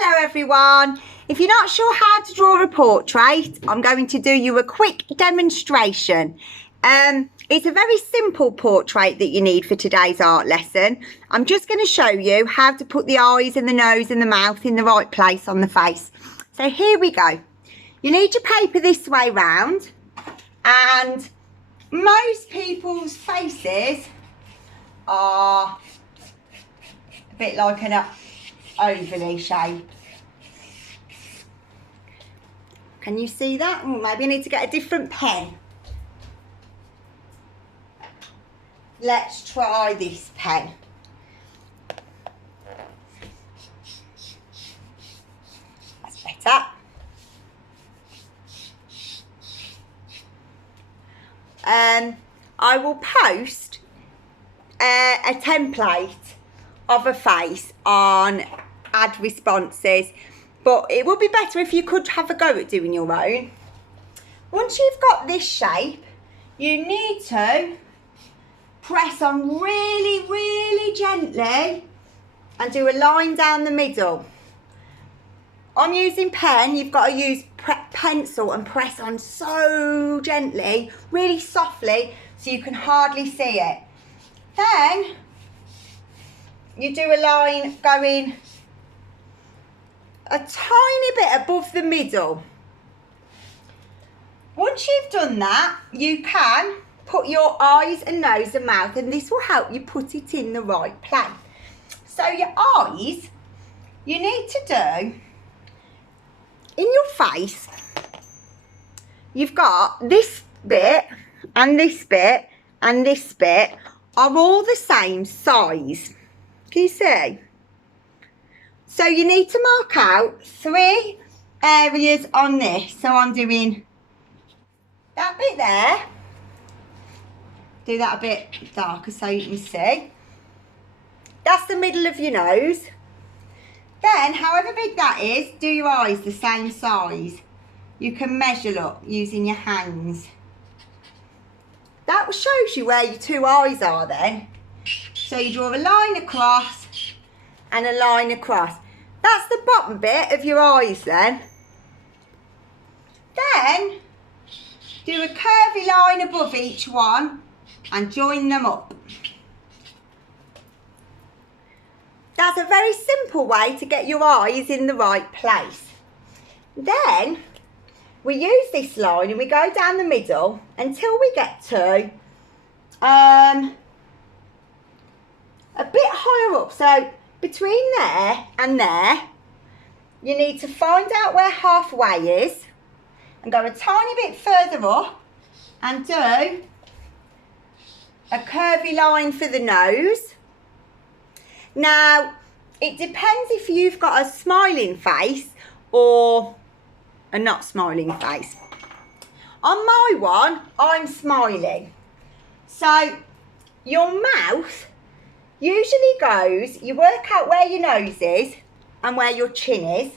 Hello everyone. If you're not sure how to draw a portrait, I'm going to do you a quick demonstration. It's a very simple portrait that you need for today's art lesson. I'm just going to show you how to put the eyes and the nose and the mouth in the right place on the face. So here we go. You need your paper this way round, and most people's faces are a bit like an ovally shape. Can you see that? Maybe I need to get a different pen. Let's try this pen. That's better. I will post a template of a face on Ad Responses, but it would be better if you could have a go at doing your own. Once you've got this shape, you need to press on really gently and do a line down the middle. I'm using pen, you've got to use pencil and press on so gently, really softly, so you can hardly see it. Then you do a line going a tiny bit above the middle. Once you've done that, you can put your eyes and nose and mouth, and this will help you put it in the right place. So your eyes, you need to do, in your face, you've got this bit and this bit and this bit are all the same size. Can you see? So you need to mark out 3 areas on this. So I'm doing that bit there. Do that a bit darker so you can see. That's the middle of your nose. Then, however big that is, do your eyes the same size. You can measure up using your hands. That shows you where your 2 eyes are then. So you draw a line across and a line across. That's the bottom bit of your eyes then. Then, do a curvy line above each one and join them up. That's a very simple way to get your eyes in the right place. Then we use this line and we go down the middle until we get to a bit higher up. So between there and there, you need to find out where halfway is and go a tiny bit further up and do a curvy line for the nose. Now, it depends if you've got a smiling face or a not smiling face. On my one, I'm smiling. So, your mouth usually goes, you work out where your nose is and where your chin is.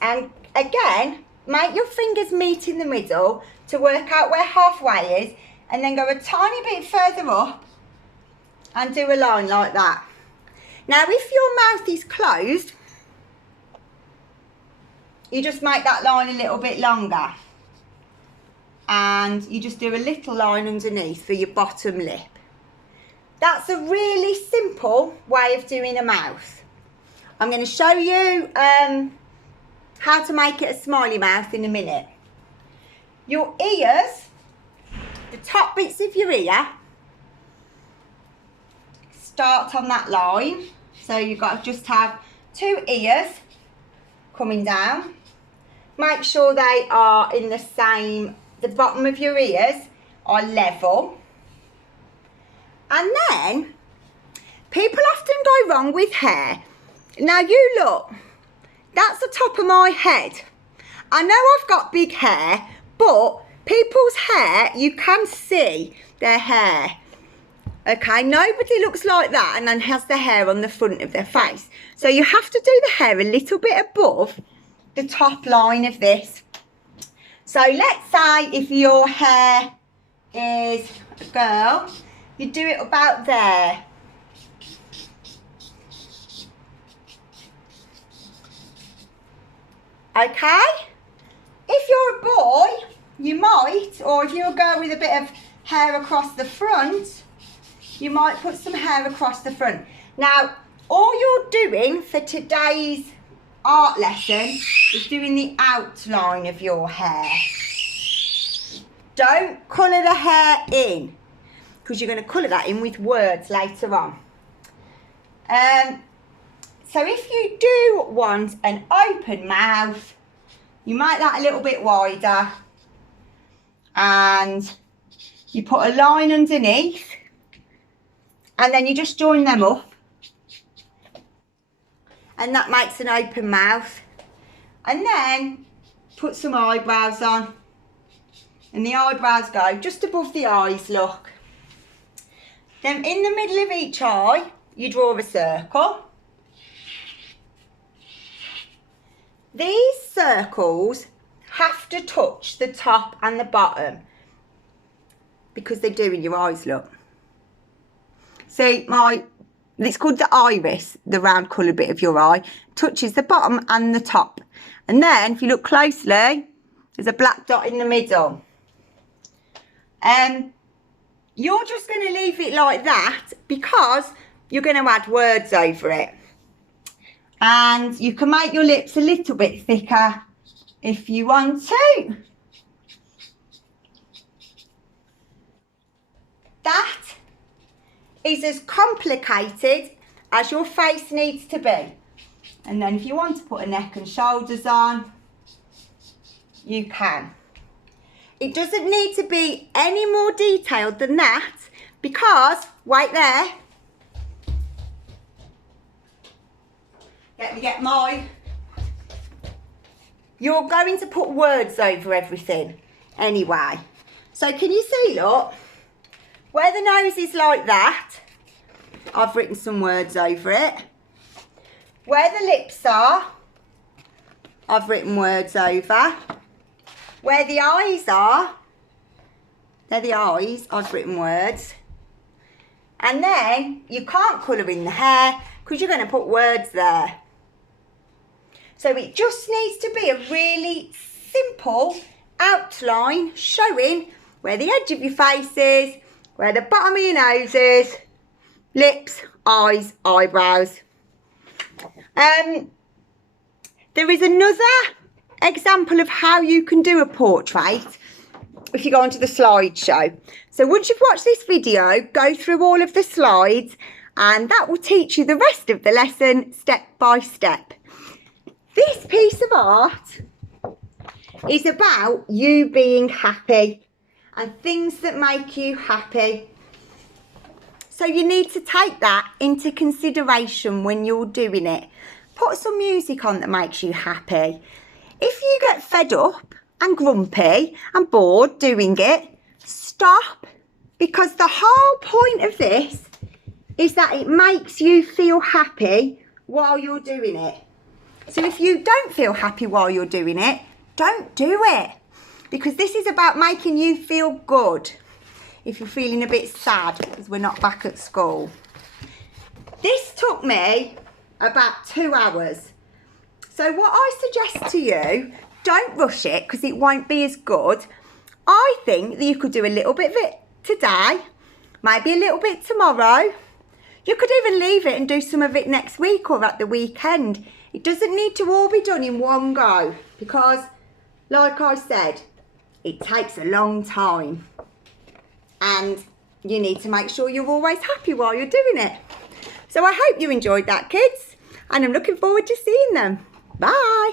And again, make your fingers meet in the middle to work out where halfway is. And then go a tiny bit further up and do a line like that. Now, if your mouth is closed, you just make that line a little bit longer. And you just do a little line underneath for your bottom lip. That's a really simple way of doing a mouth. I'm going to show you how to make it a smiley mouth in a minute. Your ears, the top bits of your ear, start on that line. So you've got to just have 2 ears coming down. Make sure they are in the same, the bottom of your ears are level. And then people often go wrong with hair. Now you look, that's the top of my head. I know I've got big hair, but people's hair, you can see their hair. Okay, nobody looks like that and then has the hair on the front of their face. So you have to do the hair a little bit above the top line of this. So let's say if your hair is a girl, you do it about there. Okay? If you're a boy, you might, or if you're a girl with a bit of hair across the front, you might put some hair across the front. Now, all you're doing for today's art lesson is doing the outline of your hair. Don't colour the hair in, because you're going to colour that in with words later on. So if you do want an open mouth, you make that a little bit wider and you put a line underneath and then you just join them up and that makes an open mouth. And then put some eyebrows on, and the eyebrows go just above the eyes, look. Then in the middle of each eye you draw a circle. These circles have to touch the top and the bottom because they do in your eyes, look. See, it's called the iris, the round coloured bit of your eye, touches the bottom and the top. And then, if you look closely, there's a black dot in the middle. You're just going to leave it like that because you're going to add words over it. And you can make your lips a little bit thicker if you want to. That is as complicated as your face needs to be. And then if you want to put a neck and shoulders on, you can. It doesn't need to be any more detailed than that because, wait there, let me get mine. You're going to put words over everything anyway. So can you see, look, where the nose is like that, I've written some words over it. Where the lips are, I've written words over. Where the eyes are, they're the eyes, I've written words. And then you can't colour in the hair because you're going to put words there. So it just needs to be a really simple outline showing where the edge of your face is, where the bottom of your nose is, lips, eyes, eyebrows. There is another example of how you can do a portrait if you go onto the slideshow. So once you've watched this video, go through all of the slides and that will teach you the rest of the lesson step by step. This piece of art is about you being happy and things that make you happy. So you need to take that into consideration when you're doing it. Put some music on that makes you happy. If you get fed up and grumpy and bored doing it, stop, because the whole point of this is that it makes you feel happy while you're doing it. So if you don't feel happy while you're doing it, don't do it, because this is about making you feel good if you're feeling a bit sad because we're not back at school. This took me about 2 hours. So what I suggest to you, don't rush it because it won't be as good. I think that you could do a little bit of it today, maybe a little bit tomorrow. You could even leave it and do some of it next week or at the weekend. It doesn't need to all be done in one go because, like I said, it takes a long time. And you need to make sure you're always happy while you're doing it. So I hope you enjoyed that, kids. And I'm looking forward to seeing them. Bye.